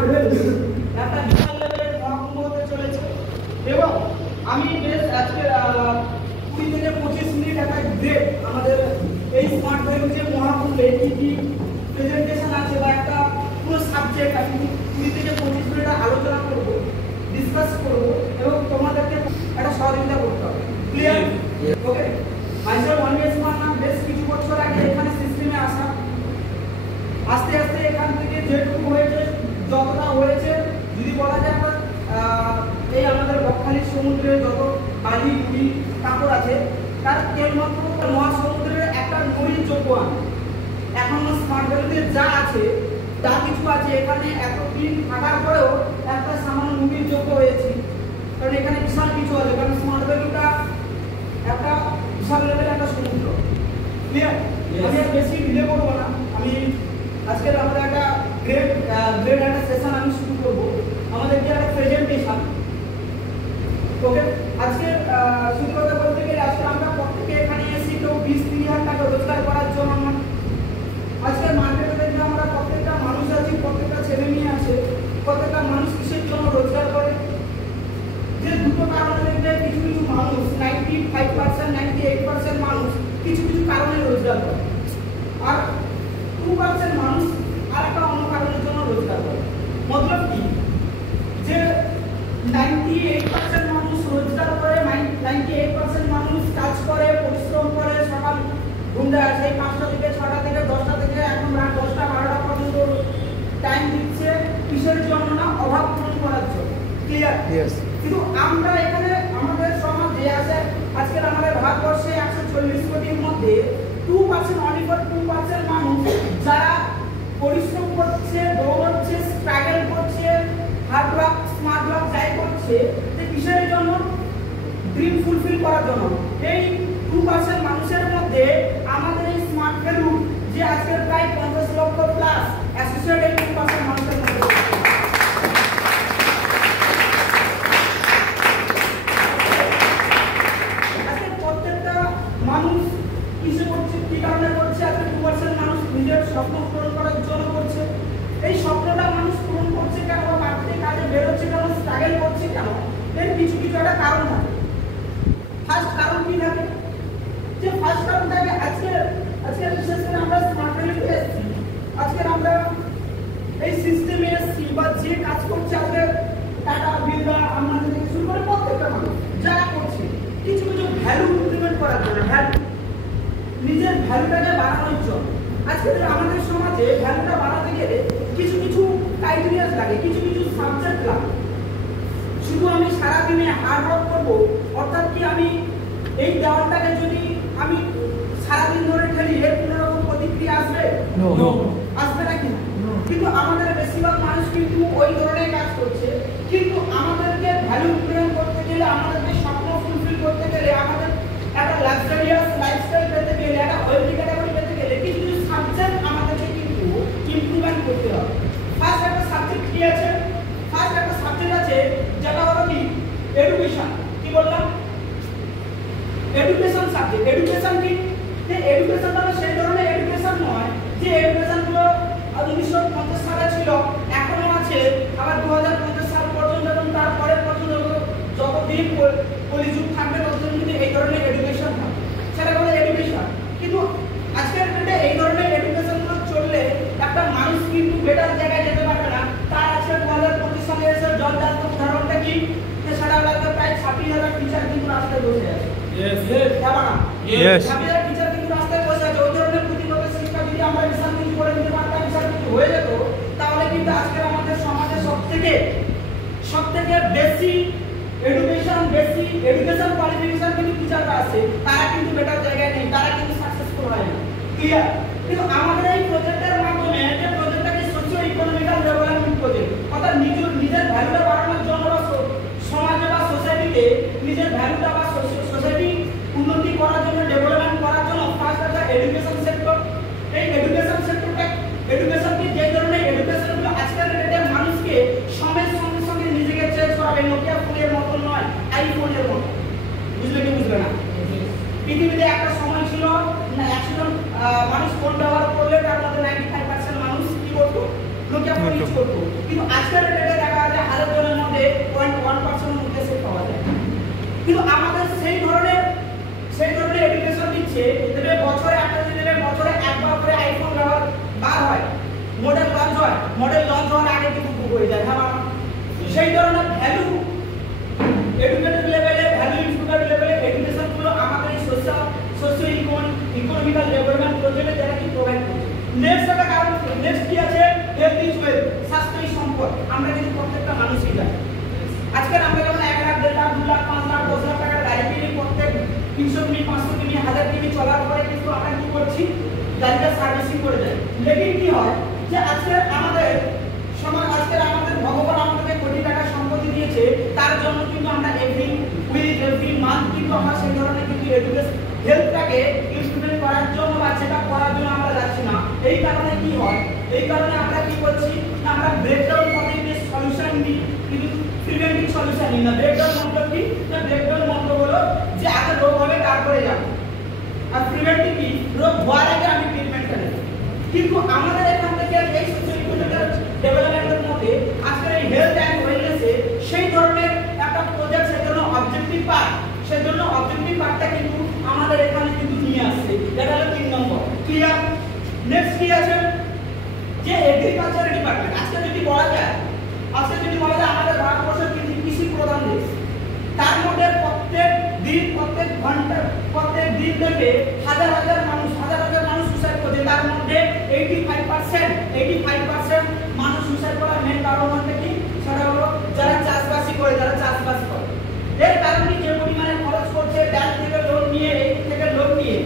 Smart health একটা বিশাল লেভেলের মহাকুম্ভ হতে চলেছে এবং আমি বেশ আজকে 20 থেকে 25 মিনিট একটা গ্রেড আমাদের এই স্মার্ট হেলথ যে মহাকুম্ভে কি কি প্রেজেন্টেশন আছে বা একটা পুরো সাবজেক্ট আমি 20 থেকে 25 মিনিট আলোচনা করব, ডিসকাস করব এবং তোমাদেরকে একটা সহযোগিতা করতে হবে। ক্লিয়ার? ওকে। মাইসেল ওয়ানএস নাম বেশ কিছু বছর আগে এখানে সিস্টেমে আসা, আস্তে আস্তে এখান থেকে যেটুকু হয়েছে যতটা হয়েছে যদি বলা যায় এই আমাদের বকখালি সমুদ্রে যত বালি গুড়ি কাপড় আছে তার কেবলমাত্র মহাসমুদ্রের একটা নড়ির যোগ্য এখন স্মার্ট ভ্যালিতে যা আছে যা কিছু আছে এখানে এতদিন থাকার পরেও একটা সামান্য নড়ির যোগ্য হয়েছে, কারণ এখানে বিশাল কিছু আছে, কারণ স্মার্ট ভ্যালিটা একটা বিশাল লেভেলের একটা সমুদ্র। ক্লিয়ার? আমি আর বেশি ডিলে করবো না, আমি আজকে আমাদের একটা গ্রেড একটা সেশন আমি শুরু করবো, আমাদের যে একটা প্রেজেন্টেশন। ওকে, আজকে শুধু কথা বলতে গেলে আজকে আমরা প্রত্যেকে এখানে এসেছি কেউ 20-30 হাজার টাকা রোজগার করার জন্য না। আজকে মার্কেটে দেখলে আমরা প্রত্যেকটা মানুষ আছি, প্রত্যেকটা ছেলে মেয়ে আছে, প্রত্যেকটা মানুষ কিসের জন্য রোজগার করে? যে দুটো কারণে দেখবে কিছু কিছু মানুষ 95%, 98% মানুষ কিছু কিছু কারণে রোজগার করে, আর 2% মানুষ আর একটা অন্য কারণের জন্য রোজগার করে। মতলব কি যে 98% মানুষ রোজগার করে, 98% মানুষ কাজ করে, পরিশ্রম করে, সকাল ঘুমতে আসে 5টা থেকে 6টা থেকে 10টা থেকে এখন রাত 10টা 12টা পর্যন্ত টাইম দিচ্ছে কিসের জন্য না? অভাব পূরণ করার জন্য। ক্লিয়ার? ইয়েস। কিন্তু আমরা এখানে আমাদের সমাজ যে আছে আজকের আমাদের ভারতবর্ষে 140 কোটির মধ্যে 2% অনলি ফর 2% মানুষ যারা পরিশ্রম করছে, দৌড়চ্ছে, স্ট্রাগল করছে, হার্ড ওয়ার্ক, স্মার্ট ওয়ার্ক যাই করছে, যে কিসের জন্য? ড্রিম ফুলফিল করার জন্য। এই 2% মানুষের মধ্যে আমাদের এই স্মার্ট ভ্যালু যে আজকে প্রায় 50 লক্ষ প্লাস অ্যাসোসিয়েট এই 2% মানুষের মধ্যে। আজকে প্রত্যেকটা মানুষ কিসে করছে, কি কারণে করছে? আজকে 2% মানুষ নিজের স্বপ্ন পূরণ করার জন্য করছে। এই স্বপ্নটা মানুষ পূরণ করছে কেন? বাড়িতে কাজে বেরোচ্ছে কেন? স্ট্রাগল করছে কেন? এর কিছু কিছু একটা কারণ থাকে। ফার্স্ট কারণ কি থাকে? যে ফার্স্ট কারণ থাকে আজকে বিশেষ করে আমরা স্মার্ট ভ্যালিতে এসেছি, আজকে আমরা এই সিস্টেমে এসেছি বা যে কাজ করছে আজকে টাটা বিলদা আমাদের থেকে শুরু করে প্রত্যেকটা মানুষ যারা করছে কিছু কিছু ভ্যালু ইমপ্লিমেন্ট করার জন্য, ভ্যালু নিজের ভ্যালুটাকে বাড়ানোর জন্য। আজকে আমাদের সমাজে ভ্যালুটা বাড়াতে গেলে কিছু কিছু ক্রাইটেরিয়াস লাগে, কিছু কিছু সাবজেক্ট লাগে। শুধু আমি সারাদিনে হার্ড ওয়ার্ক করবো, অর্থাৎ কি আমি এই দেওয়ালটাকে যদি আমি সারাদিন ধরে ঠেলি এর কোনো রকম প্রতিক্রিয়া আসবে? আসবে নাকি? কিন্তু আমাদের বেশিরভাগ মানুষ কিন্তু ওই ধরনের কাজ করছে, কিন্তু আমাদেরকে ভ্যালু ইমপ্লিমেন্ট করতে গেলে, আমাদেরকে স্বপ্ন ফুলফিল করতে গেলে, আমাদের একটা লাক্সারিয়াস লাইফস্টাইল পেতে গেলে, একটা ওয়েলথি ক্যাটাগরি পেতে গেলে কিছু কিছু সাবজেক্ট আমাদেরকে কিন্তু ইমপ্লিমেন্ট করতে হবে। ফার্স্ট একটা সাবজেক্ট কি আছে? ফার্স্ট একটা সাবজেক্ট আছে যেটা হলো কি এডুকেশন। কি বললাম? Education subject. এডুকেশন কি? যে এডুকেশনটা সেই ধরনের এডুকেশন নয় যে এডুকেশনগুলো 1950 সালে ছিল এখনো আছে, আবার 2050 সাল পর্যন্ত এবং তারপরে পর্যন্ত যতদিন কলিযুগ থাকবে ততদিন কিন্তু এই ধরনের এডুকেশন থাকবে, সেটা বলে এডুকেশন। কিন্তু আজকের ডেটে এই ধরনের এডুকেশনগুলো চললে একটা মানুষ কিন্তু বেটার জায়গায় যেতে পারবে না। তার আজকে 2025 সালে এসে জলজাত উদাহরণটা কি? যে সেটা লাগবে প্রায় 26,000 টিচার কিন্তু রাস্তায় বসে আছে। টিচার কিন্তু রাস্তায় বসে আছে। ওই ধরনের পুঁথিগত শিক্ষা যদি আমরা বিশাল কিছু করে দিতে পারতাম, বিশাল কিছু হয়ে যেত, তাহলে কিন্তু আজকের আমাদের সমাজে সব থেকে বেশি এডুকেশন কোয়ালিফিকেশন কিন্তু টিচাররা আছে, তারা কিন্তু বেটার জায়গায় নেই, তারা কিন্তু সাকসেসফুল হয় না। ক্লিয়ার? কিন্তু আমাদের এই প্রজেক্টের মাধ্যমে যে প্রজেক্টটাকে সোশিও ইকোনমিক্যাল ডেভেলপমেন্ট প্রজেক্ট, অর্থাৎ নিজের ভ্যালুটা বাড়ানোর জন্য বা সমাজে বা সোসাইটিতে নিজের ভ্যালুটা বা সোসাইটি উন্নতি করার জন্য, ডেভেলপমেন্ট করার জন্য ফার্স্ট আছে এডুকেশন সেক্টর। এই এডুকেশন সেক্টরটা এডুকেশন কি যে ধরনের এডুকেশনগুলো আজকের ডেটে মানুষকে সময়ের সঙ্গে সঙ্গে নিজেকে চেঞ্জ করাবে, নোকিয়া ফোনের মতো নয়, আইফোনের মতো। বুঝলে কি বুঝলে না? পৃথিবীতে একটা সময় ছিল না 100 জন মানুষ ফোন ব্যবহার করলে তার মধ্যে 95 কিন্তু আজকের ডেটে দেখা যায় 1000 জনের মধ্যে 0.1% মধ্যে সে পাওয়া যায়। কিন্তু আমাদের সেই ধরনের এডুকেশন দিচ্ছে, তবে বছরে একটা দিনে বছরে একবার করে আইফোন বার হয়, মডেল লঞ্চ হয়, মডেল লঞ্চ হওয়ার আগে কিন্তু বুক হয়ে যায়। হ্যাঁ, সেই ধরনের ভ্যালু এডুকেটেড লেভেলে, ভ্যালু ইনস্টিটিউট লেভেলে এডুকেশন গুলো আমাদের এই সোশ্য ইকোনমিক্যাল ডেভেলপমেন্ট প্রজেক্টে যারা কি প্রোভাইড করছে। নেক্সট একটা কারণ, নেক্সট কি আছে, হেলথ ইজ ওয়েলথ, স্বাস্থ্যই সম্পদ। আমরা কিন্তু প্রত্যেকটা মানুষই জানি। আজকে আমরা যেমন 1 লাখ, 1.5 লাখ, 2 লাখ, 5 লাখ, 10 লাখ টাকার গাড়ি কিনে প্রত্যেক 300 কিমি, 500 কিমি, 1000 কিমি চলার পরে কিন্তু আমরা কি করছি, গাড়িটা সার্ভিসিং করে যাই। লেকিন কি হয় যে আজকে আমাদের সমাজ, আজকে আমাদের ভগবান আমাদের কোটি টাকা সম্পত্তি দিয়েছে, তার জন্য কিন্তু আমরা এভরি উইক, এভরি মান্থ কিন্তু আমরা সেই ধরনের কিন্তু এডুকেশন হেলথটাকে ইনস্ট্রুমেন্ট করার জন্য বা চেকআপ করার জন্য আমরা যাচ্ছি না। এই কারণে কি হয়, এই কারণে আমরা কি করছি, আমরা ব্রেকডাউন পদ্ধতিতে সলিউশন নিই, কিন্তু প্রিভেন্টিভ সলিউশন নিই না। ব্রেকডাউন মতলব কি, না ব্রেকডাউন মতলব হলো যে আগে রোগ হবে তারপরে যাব, আর প্রিভেন্টিভ কি, রোগ হওয়ার আগে আমি ট্রিটমেন্ট করি। কিন্তু আমাদের এখান থেকে এই সোশ্যাল ইকোনমিক্যাল ডেভেলপমেন্টের মধ্যে আজকের এই হেলথ অ্যান্ড ওয়েলনেসে সেই ধরনের একটা প্রজেক্ট, সেই জন্য অবজেক্টিভ পার্ট, সেই জন্য অবজেক্টিভ পার্টটা কিন্তু আমাদের এখানে কিন্তু নিয়ে আসছে। এটা হলো 3 নম্বর। ক্লিয়ার? নেক্সট কি আছে, যে এগ্রিকালচার ডিপার্টমেন্ট। আজকে যদি বলা যায় আমাদের ভারতবর্ষের কৃষি প্রধান দেশ, তার মধ্যে প্রত্যেক দিন, প্রত্যেক ঘন্টা, প্রত্যেক দিন থেকে হাজার হাজার মানুষ সুসাইড করছে। তার মধ্যে 85% মানুষ সুসাইড করার মেন কারণ হচ্ছে কি, সেটা হলো যারা চাষবাস করে। এর কারণ কি, যে পরিমাণে খরচ করছে, ব্যাংক থেকে লোন নিয়ে, এই থেকে লোন নিয়ে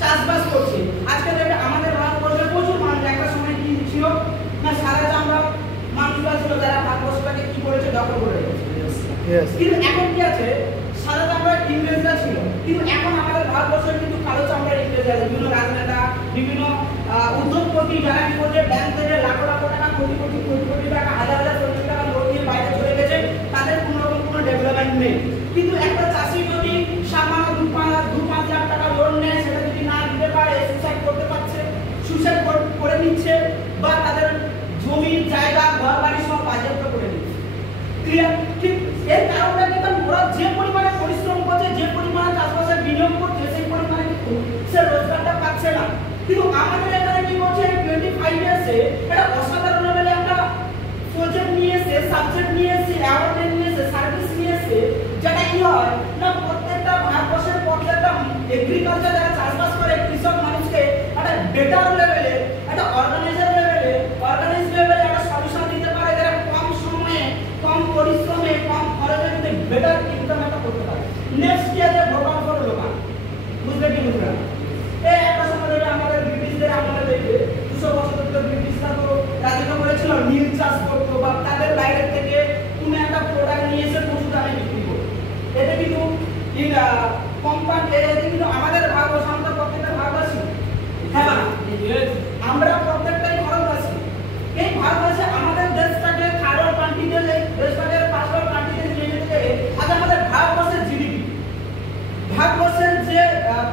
চাষবাস করছে। আজকে আমাদের ভারতবর্ষে প্রচুর মানুষ, একটা সময় কি ছিল না, সারা চামড়া মানুষরা ছিল যারা ভারতবর্ষটাকে কি করেছে, দখল করে রেখেছে। কিন্তু এখন কি আছে, সাদা চামড়ার ইংরেজরা ছিল, কিন্তু এখন আমাদের ভারতবর্ষে কিন্তু কালো চামড়ার ইংরেজ আছে। বিভিন্ন রাজনেতা, বিভিন্ন উদ্যোগপতি যারা কি করছে, ব্যাংক থেকে লাখ লাখ টাকা, কোটি কোটি টাকা, হাজার কোটি টাকা লোন নিয়ে বাইরে চলে গেছে, তাদের কোনো রকম কোনো ডেভেলপমেন্ট নেই। কিন্তু একটা চাষি যদি সামান্য 2-5 লাখ টাকা লোন নেয়, সেটা যদি না দিতে পারে, সুসাইড করে নিচ্ছে, বা তাদের জমি জায়গা ঘর বাড়ি সব বাজেয়াপ্ত করে নিচ্ছে। ক্লিয়ার? ঠিক এর কারণটা কি, কারণ ওরা যে পরিমাণে পরিশ্রম করছে, যে পরিমাণে চাষবাসে বিনিয়োগ করছে, সেই পরিমাণে কিন্তু সে রোজগারটা পাচ্ছে না। কিন্তু আমাদের এখানে কি করছে, 25 ইয়ার্সে একটা অসাধারণ লেভেলে একটা প্রজেক্ট নিয়ে এসে, সাবজেক্ট নিয়ে এসে, অ্যাওয়ারনেস নিয়ে এসে, সার্ভিস নিয়ে এসে, যেটা কি হয় না, প্রত্যেকটা ভারতবর্ষের প্রত্যেকটা এগ্রিকালচার যারা চাষবাস করে, কৃষক মানুষকে একটা বেটার লেভেলে, একটা অর্গানাইজ লেভেলে একটা সলিউশন দিতে পারে, যারা কম সময়ে, কম পরিশ্রমে, কম খরচে যদি বেটার ইনকাম একটা করতে পারে। নেক্সট কি আছে, ভোকাল ফর লোকাল। বুঝলে কি বুঝলেন? এই একটা সময় ধরে আমাদের ব্রিটিশদের আমলে দেখবে 200 বছর ধরে ব্রিটিশরা তো রাজত্ব করেছিল, নীল চাষ করতো, বা তাদের বাইরে থেকে তুমি একটা প্রোডাক্ট নিয়ে এসে প্রচুর দামে বিক্রি করো। এটা কিন্তু কোম্পানি, এটা কিন্তু আমাদের ভারতবর্ষ, আমরা প্রত্যেকটা ভারতবাসী, হ্যাঁ আমরা প্রত্যেকটাই ভারতবাসী। এই ভারতবর্ষে আমাদের দেশটাকে থার্ড ওয়ার্ল্ড কান্ট্রিতে, দেশটাকে ফার্স্ট ওয়ার্ল্ড কান্ট্রিতে নিয়ে যেতে গেলে আজ আমাদের ভারতবর্ষের জিডিপি, ভারতবর্ষের যে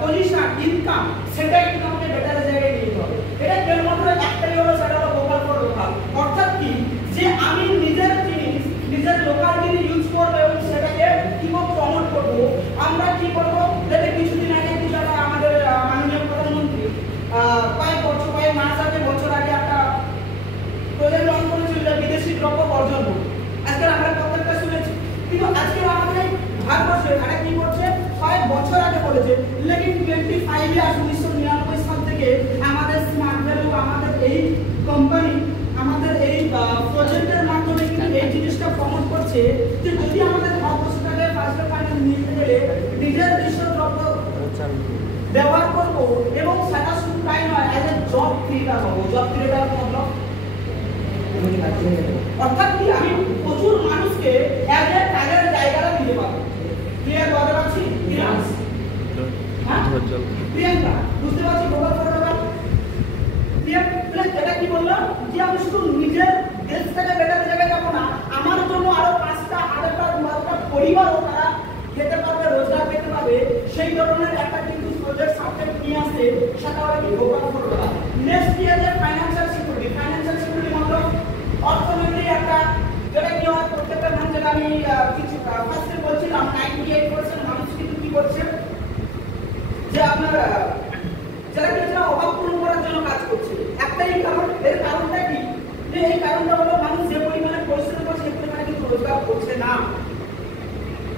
পজিশন, ইনকাম, সেটা কিন্তু আমাদের বেটার জায়গায় নিয়ে যেতে হবে। এটা কেবলমাত্র একটাই হলো, সেটা হলো ভোকাল ফর লোকাল। অর্থাৎ কি, যে আমি নিজের জিনিস, নিজের লোকাল জিনিস ইউজ করবো এবং সেটাকে কিভাবে প্রমোট করবো। আমরা কি করবো, দেখে কিছুদিন আগে কিছু আমাদের মাননীয় প্রধানমন্ত্রী কয়েক মাস আগে, বছর আগে একটা প্রজেক্ট লঞ্চ করেছিল, বিদেশি দ্রব্য বর্জন। আজকাল আমরা প্রত্যেকটা শুনেছি, কিন্তু আজকে আমাদের ভারতবর্ষে এখানে কি করছে, কয়েক বছর আগে বলেছে, লেকিন 25 ইয়ার্স 1999 সাল থেকে আমাদের স্মার্ট ভ্যালু, আমাদের এই কোম্পানি, আমাদের এই প্রজেক্টের মাধ্যমে কিন্তু এই জিনিসটা প্রমোট করছে যে যদি আমাদের ভারতবর্ষটাকে ফার্স্ট ফাইনাল নিতে গেলে নিজের দেশের দ্রব্য ব্যবহার করবো, এবং সেটা শুধু তাই নয়, এজ এ জব ক্রিয়েটার হবো। জব ক্রিয়েটার মতলব অর্থাৎ কি, আমি প্রচুর মানুষকে এজ এ কাজের জায়গাটা দিতে পারবো। ক্লিয়ার বলতে পারছি? প্রিয়াঙ্কা, বুঝতে পারছি ভোকাল ফর লোকাল? ক্লিয়ার? এটা কি বললাম, যে আমি শুধু নিজের দেশটাকে বেটার জায়গায় যাবো না, আমার জন্য আরো 5টা, 8টা, 9টা পরিবারও তারা খেতে পারবে, রোজগার পেতে পারবে, সেই ধরনের একটা কিন্তু প্রজেক্ট সাবজেক্ট নিয়ে আসে, সেটা হলো কি ভোকাল ফর লোকাল। নেক্সট কি আছে, ফাইন্যান্সিয়াল সিকিউরিটি। ফাইন্যান্সিয়াল সিকিউরিটি মতলব অর্থনৈতিক করছে যে আপনার যারা কিছুটা অভাব পূরণ করার জন্য কাজ করছে। একটাই কারণ, এর কারণটা কি, যে এই কারণটা হলো মানুষ যে পরিমাণে পরিশ্রম করছে সেই পরিমাণে কিন্তু রোজগার করছে না।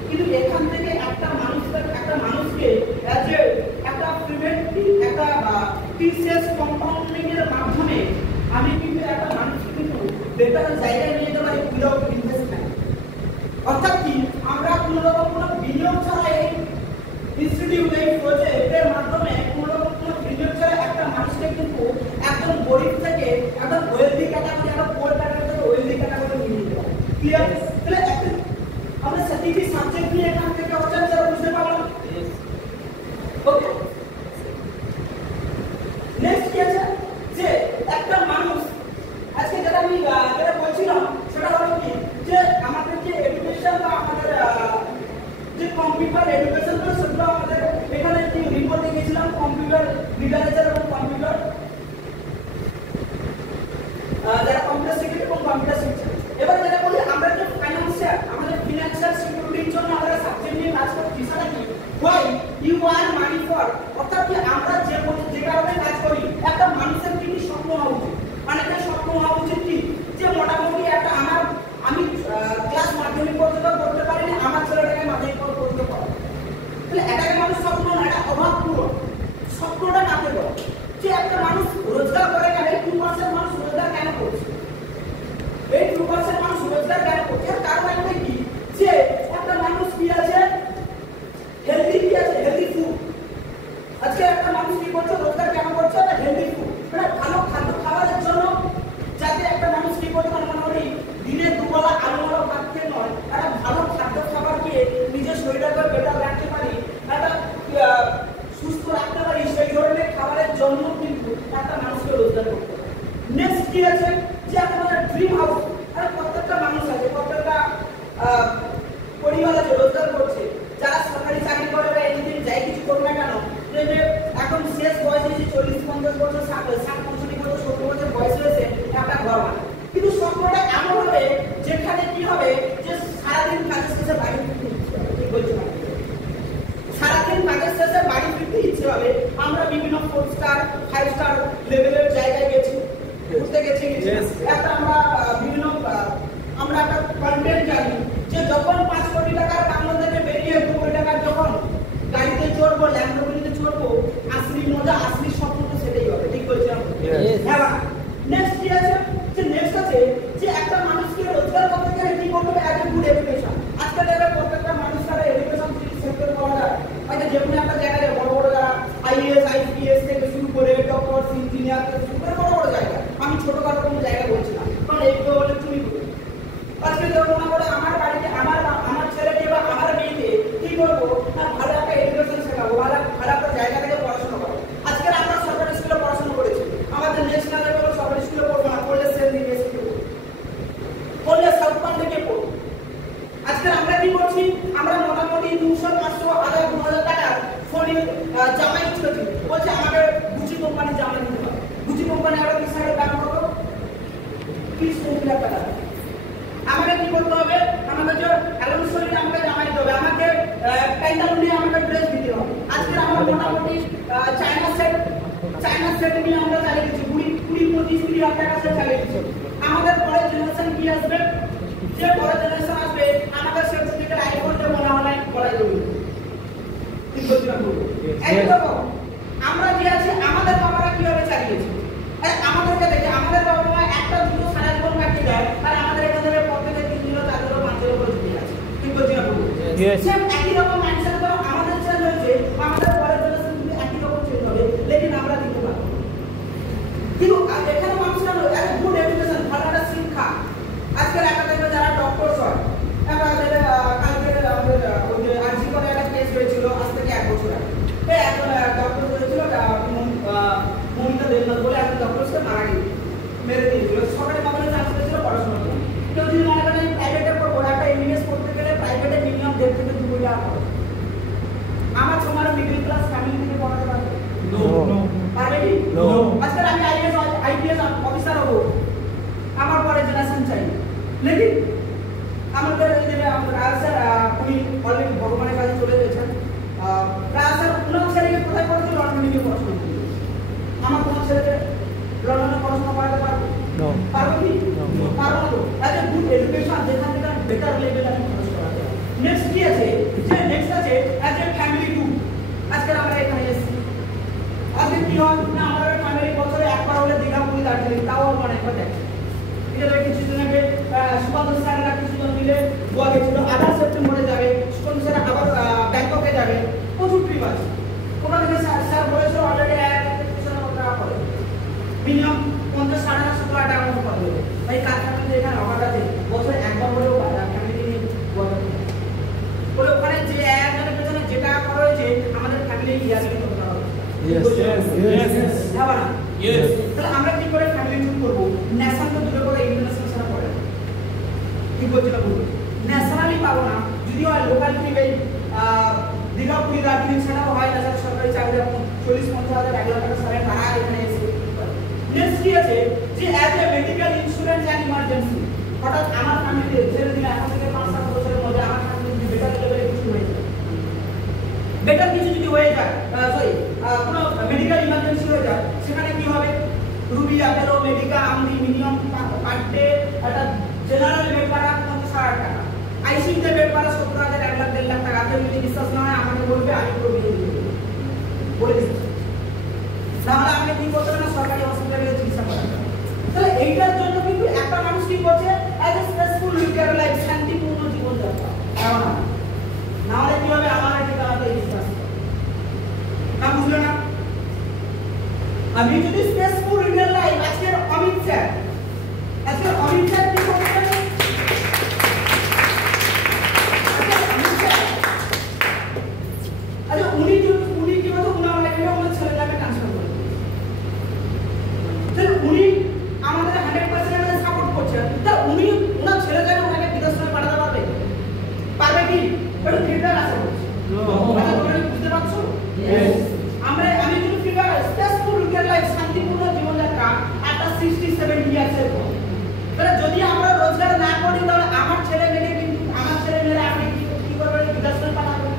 কিন্তু এখান থেকে একটা মানুষকে একটা প্রিভেন্টিভ একটা টিসিএস কম্পাউন্ডিং এর মাধ্যমে আমি কিন্তু একটা মানুষকে কিন্তু বেটার জায়গায় নিয়ে যেতে পারি উইদাউট ইনভেস্টমেন্ট। অর্থাৎ কি, আমরা কোনো রকম কোনো বিনিয়োগ ছাড়া এই ইনস্টিটিউট এই প্রজেক্টের মাধ্যমে কোনো রকম কোনো বিনিয়োগ ছাড়া একটা মানুষকে কিন্তু একদম গরিব থেকে একদম ওয়েলদি ক্যাটাগরি, একটা পোর ক্যাটাগরি থেকে ওয়েলদি ক্যাটাগরি নিয়ে যেতে পারি। ক্লিয়ার? তাহলে একটা আমরা স্ট্র্যাটেজি সাবজেক্ট নিয়ে এখান থেকে অর্জন যারা বুঝতে পারলাম। ওকে, নেক্সট কি আছে, যে একটা মানুষ আজকে যেটা আমি যেটা বলছিলাম সেটা হলো কি, যে আমাদের যে এডুকেশন বা আমাদের যে কম্পিউটার এডুকেশন তো সেটা আমাদের এখানে যে রিপোর্ট দেখেছিলাম কম্পিউটার লিটারেচার এবং কম্পিউটার যারা কম্পিউটার শিখে এবং কম্পিউটার শিখছে। এবার যেটা বলি, আমরা যে আমাদের ফিনান্সিয়াল সিকিউরিটির জন্য আমরা সাবজেক্ট নিয়ে কাজ করছি, সেটা কি, why you earn money for, অর্থাৎ কি আমরা যে কারণে কাজ করি, একটা মানুষের কি স্বপ্ন হওয়া উচিত, মানে একটা স্বপ্ন হওয়া উচিত কি, যে মোটামুটি একটা আমি ক্লাস মাধ্যমিক পর্যন্ত করতে পারিনি, আমার ছেলেটাকে মাধ্যমিক পর্যন্ত পড়াবো। তাহলে এটাকে মানুষ স্বপ্ন না, এটা অভাব পূরণ। স্বপ্নটা কাকে বলে, যে একটা মানুষ রোজগার করে কেন, 2% মানুষ রোজগার কেন করছে, এই 2% মানুষ রোজগার কেন করছে, তার মানে কি, যে একটা মানুষ কি আছে, হেলদি কি আছে, হেলদি ফুড। আজকে একটা মানুষ কি করছে, রোজগার কেন করছে, না হেলদি ফুড, মানে ভালো খাদ্য খাওয়ার জন্য, যাতে একটা মানুষ কি করছে, মোটামুটি দিনে দুবেলা আলুওয়ালা ভাত খেয়ে নয়, একটা ভালো খাদ্য খাবার খেয়ে নিজের শরীরটাকে বেটার রাখতে পারি, একটা সুস্থ রাখতে পারি, সেই ধরনের খাবারের জন্য কিন্তু একটা মানুষকে রোজগার করতে হবে। নেক্সট কি আছে, যে আমাদের ড্রিম হাউস, আর প্রত্যেকটা মানুষ আছে, প্রত্যেকটা পরিবার আছে রোজগার করছে, যারা সরকারি চাকরি করে বা এদিন যাই কিছু করবে না কেন, যে এখন শেষ বয়সে যে 40-50 বছর 60-65 বছর 70 বছর বয়স হয়েছে একটা ঘর বানাবে, কিন্তু স্বপ্নটা এমন হবে যেখানে কি হবে, যে সারাদিন কাজের শেষে বাড়ি ফিরতে ইচ্ছে হবে। কি বলছি, সারাদিন কাজের শেষে বাড়ি ফিরতে ইচ্ছে হবে। আমরা বিভিন্ন 4 স্টার 5 স্টার লেভেলের জায়গায় গেছি, ঘুরতে গেছি, একটা আমরা একটা কন্টেন্ট জানি, যে যখন 5 কোটি টাকার বাংলা থেকে বেরিয়ে 2 কোটি টাকার যখন গাড়িতে চড়বো, ল্যাম্বরগিনিতে চড়বো, আসলি মজা আসলি স্বপ্ন তো সেটাই হবে। ঠিক বলছিলাম? হ্যাঁ। নেক্সট কি আছে, যে নেক্সট আছে, যে একটা মানুষকে রোজগার করতে গেলে কি করতে হবে, একটা গুড এডুকেশন। আজকে দেখবে প্রত্যেকটা মানুষ তারা এডুকেশন সেক্টর পাওয়া যায়, হয়তো যে কোনো একটা জায়গায় বড় বড় যারা আইএএস আইপিএস থেকে শুরু করে ডক্টর ইঞ্জিনিয়ার থেকে শুরু করে বড় বড় জায়গা, আমি ছোটখাটো কোনো জায়গা বলছি না, কারণ এইগুলো বলে তুমি আজকে ধরুন না করে আমার বাড়িতে আমার ছেলেকে বা আমার মেয়েকে কি করবো, না ভালো একটা এডুকেশন শেখাবো, ভালো একটা জায়গা থেকে পড়াশোনা করবো। আজকে আমরা সরকারি স্কুলে পড়াশোনা করেছি, আমাদের নেক্সট না লেভেলে সরকারি স্কুলে পড়বো না, পড়লে সেল দিকে পড়লে সাউথ পান থেকে পড়বো। আজকে আমরা কি করছি, আমরা মোটামুটি 200-500-1000-2000 টাকার ফোনে জামা ইউজ করছি, বলছে আমাকে গুচি কোম্পানি জামা দিতে হবে। গুচি কোম্পানি একটা বিশাল দাম কত, 30-40 লাখ টাকা। আমাকে কি করতে হবে, আমাকে যে অ্যালাউন্স করে আমাকে জামা দিতে হবে, আমাকে প্যান্টালুন নিয়ে আমাকে ড্রেস দিতে হবে। আজকে আমরা মোটামুটি চায়না সেট নিয়ে আমরা চালিয়ে দিচ্ছি, 20-25 লাখ টাকা সেট চালিয়ে দিচ্ছি। আমাদের পরের জেনারেশন কি আসবে, যে পরের জেনারেশন আসবে, আমাদের সেট থেকে আইফোন টা মনে হয় করা যাবে। ঠিক বলছিলাম? একদম আমরা যে আছি, আমাদের বাবারা কিভাবে চালিয়েছে, আমাদেরকে দেখে আমাদের বাবা মা একটা দুটো সারা জীবন কাটিয়ে দেয়, আর আমাদের এখানে প্রত্যেকের 3 দিন 4 দিন 5 দিন করে ছুটি আছে। ঠিক বলছিলাম? সেম একই রকম মাইন্ডসেট তো আমাদের চেঞ্জ হয়েছে, আমাদের পরের জেনারেশন কিন্তু একই রকম চেঞ্জ হবে, লেকিন আমরা দিতে পারবো। কিন্তু এখানে মানুষরা একটা গুড এডুকেশন, ভালো একটা শিক্ষা। আজকের একাডেমিতে যারা ডক্টর হয়, কালকে আমাদের ওই যে আরজি করে একটা কেস হয়েছিল, আজ থেকে 1 বছর আগে একজন ডক্টর হয়েছিল, মমিতা দেবনাথ বলে একজন ডক্টরকে মারা গিয়েছিল, মেরে দিয়েছিল। সরকারি মামলায় চান্স পেয়েছিল পড়াশোনা করে। কেউ যদি মনে করেন প্রাইভেটে পড়বো, একটা এমবিবিএস করতে গেলে প্রাইভেটে মিনিমাম 1.5 থেকে 2 কোটি টাকা পড়ে। আমার ছোমার মিডল ক্লাস ফ্যামিলি থেকে পড়াতে পারবে? পারবে কি? আজকে আমি আইপিএস অফিসার হবো, আমার পরে জেনারেশন চাই, লেকিন আমাদের স্যার উনি অলরেডি ভগবানের কাছে চলে গেছেন, প্রায় স্যার কোনো ছেলেকে কোথায় পড়াতে লন্ডনে পড়াশোনা করবে আমার কোনো ছেলেকে লন্ডনে পড়াশোনা করাতে পারবো পারবো কি পারবো না তো অ্যাজ এ গুড এডুকেশন যেখান থেকে বেটার লেভেল আমি খরচ করাতে পারবো নেক্সট কি আছে যে নেক্সট আছে অ্যাজ এ ফ্যামিলি ট্যুর আজকে আমরা এখানে এসেছি আজকে কি হয় না আমাদের ফ্যামিলি বছরে একবার হলে দীঘা পুরী দার্জিলিং তাও অনেকবার দেখে ঠিক আছে কিছুদিন আগে সুকান্ত স্যাররা কিছুজন মিলে গোয়া গেছিল আবার সেপ্টেম্বরে যাবে সুকান্ত স্যার আবার ব্যাংককে যাবে প্রচুর ট্রিপ আছে ওখান থেকে স্যার বলেছিল অলরেডি 1,000 টাকা করে মিনিমাম 50-8,500 টাকা মতো করে দেবে ভাই কার ফ্যামিলি এখানে আমার কাছে বছরে একবার হলেও ফ্যামিলি নিয়ে গোয়া যাবে বলে ওখানে যে একজনের পেছনে যে টাকা খরচ হয়েছে আমাদের ফ্যামিলি ইয়ারলি কত টাকা হবে তাহলে আমরা কি করে ফ্যামিলি ট্যুর করবো ন্যাশনাল তো দূরে করে ইন্টারন্যাশনাল ছাড়া পড়ে কি বলছি না বলবো ন্যাশনালি পাবো না যদিও লোকাল ট্রিপে দীঘা পুরী দার্জিলিং ছাড়াও হয় তাছাড়া সরকারি চাকরি 40-50 হাজার 1 লাখ টাকা সারে তারা এখানে এসে নেক্সট কি আছে যে as a medical insurance and emergency হঠাৎ আমার ফ্যামিলিতে ছেড়ে দিলে এখন থেকে 5-7 বছরের মধ্যে আমার ফ্যামিলি বেটার লেভেলে কিছু হয়ে যায় বেটার কিছু যদি হয়ে যায় সরি কোনো মেডিকেল ইমার্জেন্সি হয়ে যায় সেখানে কি হবে রুবি অ্যাপেলো মেডিকা আমরি মিনিমাম পার ডে একটা জেনারেল বেড ভাড়া 50,000 টাকা আইসিইউতে বেড ভাড়া 70,000 1 লাখ 1.5 লাখ টাকা কেউ যদি বিশ্বাস না হয় আমাকে বলবে আমি রুবি বলে দিচ্ছি তাহলে আপনি কি করতে না সরকারি হসপিটালে চিকিৎসা করাতে তাহলে এইটার জন্য কিন্তু একটা মানুষ কি করছে as a stressful litre life শান্তিপূর্ণ জীবনযাত্রা না হলে কি হবে আমার এটা তাহলে বিশ্বাস না বুঝলে না আমি যদি স্ট্রেসফুল লিটার লাইফ আজকের অমিত স্যার কি করছেন আচ্ছা উনি কি বলতো উনার লাইফে ওনার ছেলেটাকে ট্রান্সফার করে তাহলে উনি আমাদের 100% সাপোর্ট করছেন তা উনি ওনার ছেলেটাকে ওনাকে বিদেশে পাঠাতে পারবে কি এটা ফিল্টার আছে বুঝতে পারছো আমি যদি ফিল্টার স্ট্রেসফুল লিটার লাইফ শান্তিপূর্ণ জীবনযাত্রা একটা 60-70 ইয়ার্স এর পর তাহলে যদি আমরা রোজগার না করি তাহলে আমার ছেলে মেয়েরা আপনি কি করবেন বিদেশে পাঠাবেন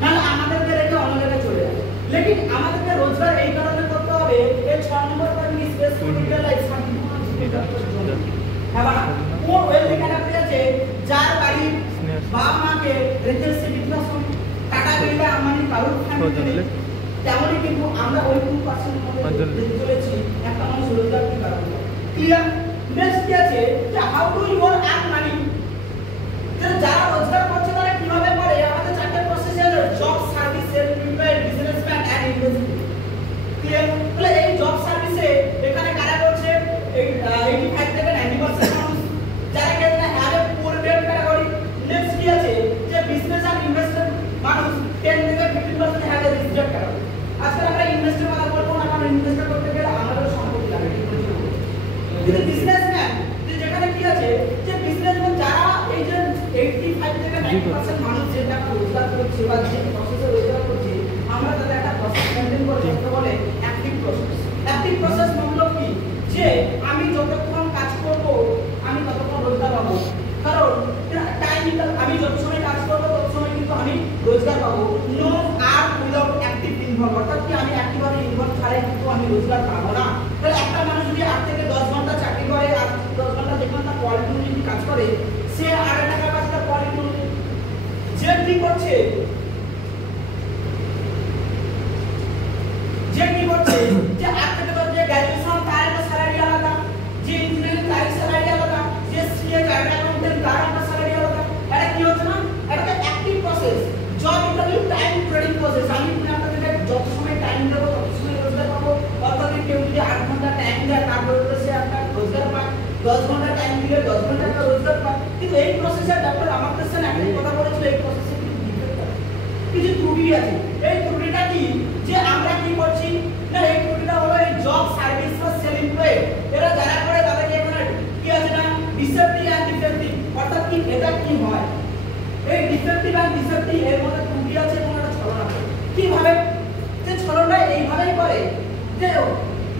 নাহলে আমাদেরকে রেখে অন্য জায়গায় চলে যাবে লেকিন আমাদেরকে রোজগার এই কারণে করতে হবে এই 6 নম্বর পয়েন্ট স্পেসফুল লিটার লাইফ শান্তিপূর্ণ জীবনযাত্রা হ্যাঁ বাবা ও ওয়েলথ ক্যাটাগরি আছে যার বাড়ি বাবা মাকে রেখে সে বিজনেস টাকা দিলে আমাদের কারোর ফ্যামিলি তেমনই কিন্তু আমরা ওই 2% মধ্যে চলেছি একটা মানুষ রোজগার কি করবে ক্লিয়ার নেক্সট কি আছে যে how do you earn money যারা রোজগার করছে তারা কিভাবে করে আমাদের চারটি প্রসেস আছে job service self employed businessman and investor clear তাহলে এই জব সার্ভিসে এখানে কারা করছে 85 থেকে 90% মানুষ যারা কেন have a poor bed category next কি আছে যে বিজনেস এন্ড ইনভেস্টর মানুষ 10 থেকে 15% হ্যাভ এ রিস্ক ক্যাটাগরি আজকাল আমরা ইনভেস্টর কথা বলবো না কারণ ইনভেস্টর করতে গেলে আমাদের সম্পত্তি লাগে কিন্তু বিজনেসম্যান যেখানে কি আছে যে বিজনেসম্যান যারা এই যে 85 থেকে 90% মানুষ যেটা রোজগার করছে বা যে প্রসেসে রোজগার করছে আমরা তাদের একটা প্রসেস মেইনটেইন করে চলতে বলে অ্যাক্টিভ প্রসেস মানে কি যে আমি যতক্ষণ কাজ করব আমি ততক্ষণ রোজগার পাবো কারণ আমি যত সময় কাজ করব তত সময় কিন্তু আমি রোজগার পাবো নো আর উইদাউট অ্যাক্টিভ ইনভলভ অর্থাৎ কি আমি অ্যাক্টিভভাবে ইনভলভ ছাড়া কিন্তু আমি রোজগার পাবো না তাহলে একটা মানুষ যদি 8 থেকে 10 ঘন্টা চাকরি করে আর 10 ঘন্টা যেখানে তার কোয়ালিটি অনুযায়ী কাজ করে সে 8 টাকা পাচ্ছে তার কোয়ালিটি অনুযায়ী যে কি করছে যে 8 থেকে 10 যে গ্র্যাজুয়েশন তার একটা স্যালারি আলাদা যে ইঞ্জিনিয়ারিং তার স্যালারি আলাদা যে সিএ চার্টার্ড অ্যাকাউন্টেন্ট তার একটা স্যালারি আলাদা এটা কি হচ্ছে না এটা active process job interview time trading process আমি আপনাদের যত সময় টাইম দেবো তত সময় রোজগার পাবো অর্থাৎ কেউ যদি 8 ঘন্টা টাইম দেয় তারপরে সে একটা রোজগার পায় 10 ঘন্টা টাইম দিলে 10 ঘন্টা একটা রোজগার পায় কিন্তু এই প্রসেসে ডক্টর আমাদের সাথে একটা কথা বলেছিল এই প্রসেসে কিছু ত্রুটি আছে এই ত্রুটিটা কি যে আমরা কি করছি না এই ত্রুটিটা হলো এই জব সার্ভিস বা সেল এমপ্লয় এরা যারা করে তাদেরকে এখানে কি আছে না ডিসেপ্টিভ এন্ড ডিফেক্টিভ অর্থাৎ কি এটা কি হয় এই ডিফেক্টিভ এন্ড ডিসেপ্টিভ এর মধ্যে ত্রুটি আছে এবং এটা ছলনা করে কিভাবে যে ছলনা এইভাবেই করে যে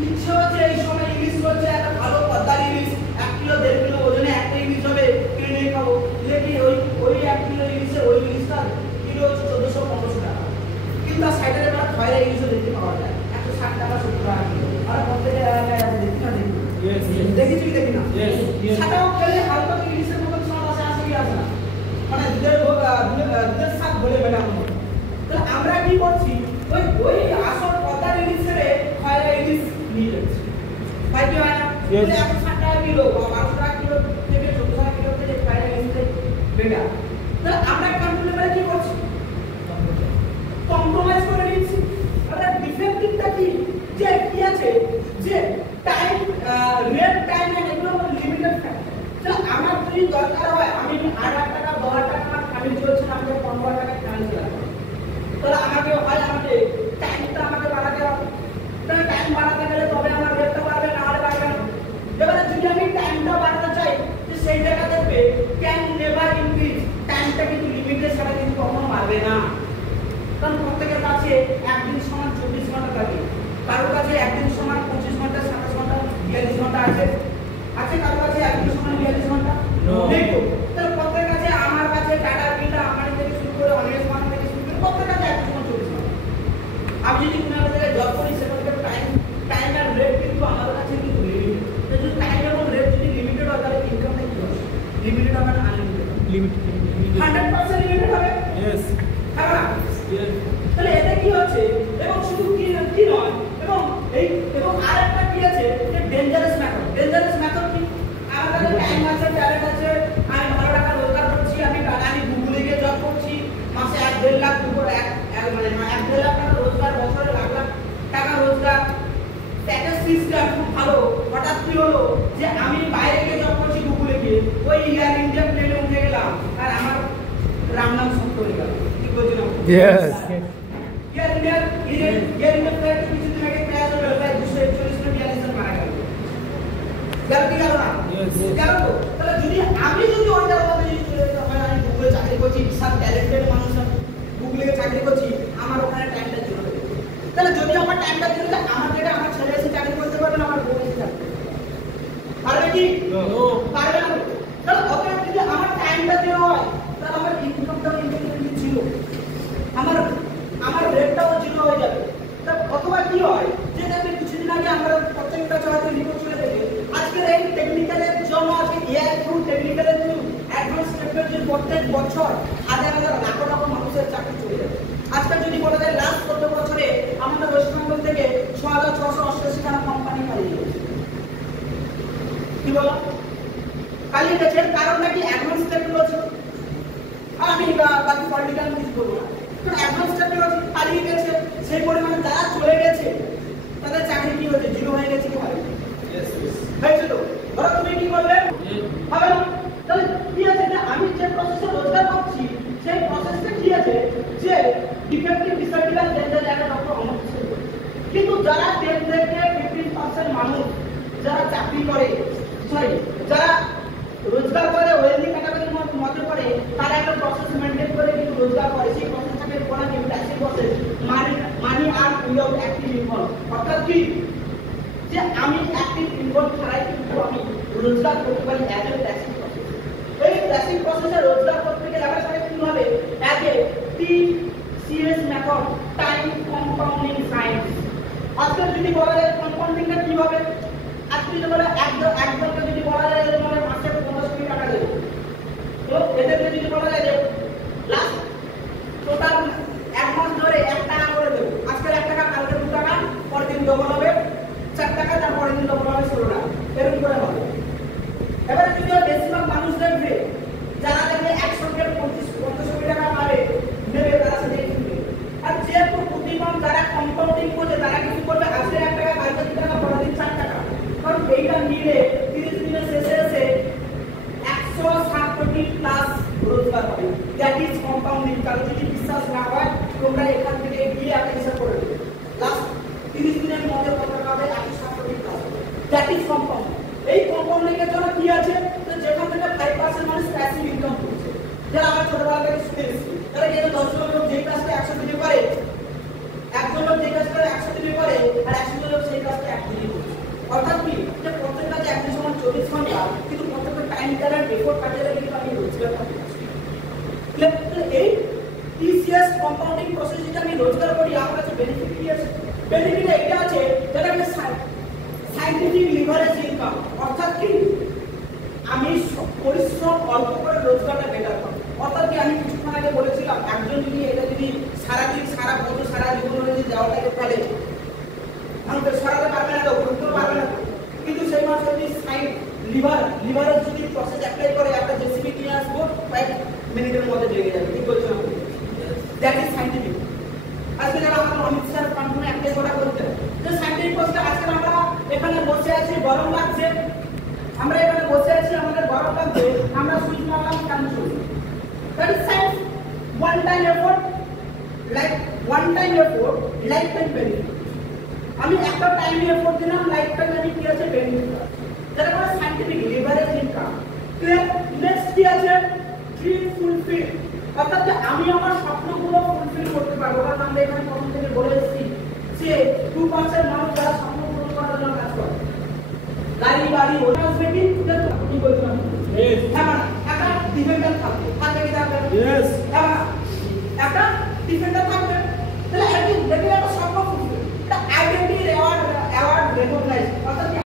ইচ্ছে হচ্ছে এই সময় ইলিশ হচ্ছে একটা ভালো পদ্মার ইলিশ 1 কিলো 1.5 কিলো ওজনে একটা ইলিশ হবে কিনে নিয়ে খাবো লেকিন ওই 1 কিলো ইলিশে ওই ইলিশটা কিলো হচ্ছে 1400-1500 টাকা দুধের সাথ বলে মেটানো হতো। তাহলে আমরা কি করছি, ওই আসল পদ্মার ইলিশ ছেড়ে খয়রা ইলিশ নিয়ে যাচ্ছি। তাই কি হয় না? 160 টাকা কিলো বা 1200 টাকা কিলো থেকে 14 টাকা কিলো থেকে খয়রা ইলিশে বেটা। তাহলে আমরা কন্ট্রোল করে কি করছি? কম্প্রোমাইজ করে নিচ্ছি। তাহলে ডিফেক্টিভটা কি? যে কি আছে যে টাইম রেট টাইম এগুলো লিমিটেড ফ্যাক্টর। তাহলে আমার যদি দরকার হয় আমি 8 টাকা 10 টাকা আমার খালি চলছে না, আমাকে 15 টাকা খালি লাগবে, তাহলে আমাকে হয় আমাকে টাইমটা আমাকে বাড়াতে হবে। তাহলে টাইম বাড়াতে গেলে তবে আমার রেটটা বাড়বে, না হলে বাড়বে না। এবারে যদি আমি টাইমটা বাড়াতে চাই যে সেই জায়গা দেখবে ক্যান নেভার ইনক্রিজ, টাইমটা কিন্তু লিমিটেড ছাড়া কিন্তু কখনো বাড়বে না। কারণ প্রত্যেকের কাছে একদিন সমান 24 ঘন্টা থাকে, কারোর কাছে একদিন সমান 25 ঘন্টা 27 ঘন্টা 42 ঘন্টা আছে, কারোর কাছে একদিন সমান 42 ঘন্টা নেই। তাহলে প্রত্যেকের কাছে, আমার কাছে টাটা বিটা আমাদের থেকে শুরু করে অনেক সমান থেকে শুরু করে প্রত্যেকের কাছে একদিন সমান 24 ঘন্টা। আমি যদি কোনো জায়গায় জব করি সেখানে টাইম আর রেট কিন্তু আমাদের কাছে কিন্তু লিমিটেড। যদি টাইম এবং রেট যদি লিমিটেড হয় তাহলে ইনকামটা কি হবে? লিমিটেড হবে না আনলিমিটেড? লিমিটেড 100% লিমিটেড হবে। यस হবে না? তাহলে এতে কি হচ্ছে, এবং শুধু কি নয়, এবং আরেকটা কি আছে যে ডেঞ্জারাস মেথড। ডেঞ্জারাস মেথড কি? আমার কাছে টাইম আছে, ট্যালেন্ট আছে, আমি ভালো টাকা রোজগার করছি, আমি গুগলে গিয়ে জব করছি, মাসে 1.5 লাখ মানে 1.5 লাখ টাকা রোজগার, বছরে লাখ লাখ টাকা রোজগার, প্যাকেজ সিস্টেম খুব ভালো। হঠাৎ কি হলো যে আমি বাইরে গিয়ে জব করছি, গুগলে গিয়ে ওই ইয়ার ইন্ডিয়া প্লেনে উঠে গেলাম আর আমার রাম নাম সত্য হয়ে গেল। কি বলছি না? यस ইয়ার ইন্ডিয়া প্লেনে কিছুদিন আগে ক্র্যাশ হলো, প্রায় 241 জন 42 জন মারা গেল। গেল কি গেল না? গেল তো। তাহলে যদি আমি ওই জায়গার মধ্যে চলে যেতাম, আমি গুগলে চাকরি করছি, বিশাল ট্যালেন্টেড মানুষ, গুগলে চাকরি করছি, আমার ওখানে টাইমটা চলে যাবে। তাহলে যদি আমার টাইমটা চলে যায়, আমার যেটা আমার ছেলে এসে চাকরি করতে পারবে না, আমার বউ এসে চাকরি পারবে কি? পারবে না। তাহলে অতএব যদি আমার টাইমটা দেওয়া হয় তাহলে আমার ইনকামটাও ইনক্রিমেন্ট ছিল, আমার রেটটাও জিরো হয়ে যাবে। অথবা কি হয় যে দেখবে কিছুদিন আগে আমরা প্রত্যেকটা চাকরি রিপোর্ট চলে গেছে, আজকের এই টেকনিক্যালের জন্য আজকে এআই থ্রু টেকনিক্যালের থ্রু অ্যাডভান্স টেকনোলজি প্রত্যেক বছর হাজার হাজার লাখ লাখ মানুষের চাকরি চলে যাচ্ছে। আজকাল যদি বলা যায় লাস্ট 14 বছরে আমাদের ওয়েস্ট বেঙ্গল থেকে 6688 খানা কোম্পানি পালিয়ে গেছে। কি বলো? পালিয়ে গেছে, কারণটা কি? Advance technology. আমি বাকি পলিটিক্যাল কিছু বলবো না, কারণ অ্যাডভান্স টেকনোলজি পালিয়ে গেছে, সেই পরিমাণে যারা চলে গেছে তাদের চাকরি কি হয়েছে? জিরো হয়ে গেছে। কি হয়? হয়েছে তো। ধরো তুমি কি করবে? হবে না। তাহলে কি আছে যে আমি যে প্রসেসে রোজগার করছি সেই প্রসেসটা কি আছে যে ডিফেক্টিভ, ডিসঅ্যাডভান্টেজ, ডেঞ্জার একটা ডক্টর অমর হোসেন। কিন্তু যারা 10 থেকে 15% মানুষ যারা চাকরি করে, সরি যারা রোজগার করে, ওয়েলদি ক্যাটাগরির মধ্যে পড়ে, তারা একটা প্রসেস মেইনটেইন করে কিন্তু রোজগার করে। সেই প্রসেসটাকে বলা হয় প্যাসিভ প্রসেস, মানি আর্ন উইদাউট অ্যাক্টিভ ইনভলভ। অর্থাৎ কি যে আমি অ্যাক্টিভ ইনভলভ ছাড়াই কিন্তু আমি রোজগার করতে পারি অ্যাজ এ প্যাসিভ প্রসেস। এই প্যাসিভ প্রসেসে রোজগার করতে গেলে আমার সাথে কি হবে? As a TCS method, time compounding science. আজকে যদি বলা যায় কম্পাউন্ডিংটা কি হবে, আজকে যদি বলা একজনকে যদি বলা যায় যে মানে মাসে 15 কোটি টাকা দেব, তো এদেরকে যদি বলা যায় যে লাস্ট টোটাল এক মাস ধরে 1 টাকা করে দেব, আজকে 1 টাকা, কালকে 2 টাকা, পরের দিন ডবল হবে 4 টাকা, তারপরের দিন ডবল হবে 16 টাকা, এরকম করে হবে। এবারে যদি বেশিরভাগ মানুষ দেখবে যারা দেখবে 100 থেকে 50 কোটি টাকা পাবে নেবে, তারা সেটা কিনবে। আর যে প্রতিদিন যারা কম্পাউন্ডিং করবে তারা কিছু করবে, আজকে 1 টাকা, কালকে 2 টাকা, পরের দিন 4 টাকা, কারণ এইটা মিলে 30 দিনের শেষে এসে 160 কোটি প্লাস রোজগার হবে। That is compounding. কারণ যদি বিশ্বাস না হয় তোমরা এখান থেকে গিয়ে একটা হিসাব করে দেবে, লাস্ট 30 দিনের মধ্যে কত টাকা হবে? 160 কোটি প্লাস। That is compounding. এই কম্পাউন্ডিং এর জন্য কি আছে, তো যেখান থেকে 5% মানুষ প্যাসিভ ইনকাম করছে, যারা আমরা ছোটবেলা থেকে শিখে এসেছি, তারা এই যে 10 জন লোক যেই কাজটা 100 দিনে করে, একজন লোক যেই কাজটা 100 দিনে করে আর 100 জন লোক সেই কাজটা 1 দিনে করছে। অর্থাৎ কি যে প্রত্যেক কাজে একদিন সমান 24 ঘন্টা, কিন্তু প্রত্যেকটা টাইম দ্বারা এফোর্ট কাটিয়ে কিন্তু আমি রোজগার করতে পারছি। এই TCS কম্পাউন্ডিং প্রসেস যেটা আমি রোজগার করি, আমার কাছে বেনিফিট কি আছে? বেনিফিট এটা আছে যেটা আমি সায়েন্টিফিক লিভারেজ ইনকাম। অর্থাৎ কি আমি আমি পরিশ্রম অল্প করে রোজগারটা বেটার পাবো। অর্থাৎ কি আমি কিছুক্ষণ আগে বলেছিলাম, একজন যদি এটা যদি সারাদিন সারা বছর সারা জীবন যদি দেওয়াটাকে ফেলে, আমি তো সরাতে পারবে না, তো করতেও পারবে না। কিন্তু সেই মানুষ যদি সাইড লিভারের যদি প্রসেস অ্যাপ্লাই করে, একটা জেসিবি কিনে আসবো, কয়েক মিনিটের মধ্যে লেগে যাবে। ঠিক বলছেন আপনি? That is scientific. আজকে যারা আমাদের অমিত স্যার কাম্পানি অ্যাপ্লাই করা করতে, যে সাইন্টিফিক প্রসেস আজকে আমরা এখানে বসে আছি, গরম লাগছে, আমরা এখানে বসে আছি, আমাদের গরম লাগছে, আমরা সুইচ মারলাম, ফ্যান চলছে। That is science. One time effort, life time benefit. আমি একটা টাইমে এফোর্ট দিলাম, লাইফ টাইম আমি কি আছে বেনিফিট। যেটা বলে সাইন্টিফিক লিভারেজ ইনকাম। নেক্সট কি আছে? Dream fulfil. অর্থাৎ যে আমি আমার স্বপ্নগুলো ফুলফিল করতে পারবো। কারণ আমরা এখানে প্রথম থেকে বলে এসেছি যে 2% মানুষ যারা স্বপ্ন পূরণ করার জন্য কাজ করে। গাড়ি বাড়ি ওটা বেটি কি বলছিলাম? হ্যাঁ, একটা ডিফেন্ডার থাকবে কি থাকবে? হ্যাঁ, একটা ডিফেন্ডার থাকবে। তাহলে একদিন দেখে একটা স্বপ্ন ফুলফিল, একটা আইডেন্টিটি অ্যাওয়ার্ড রেকগনাইজ। অর্থাৎ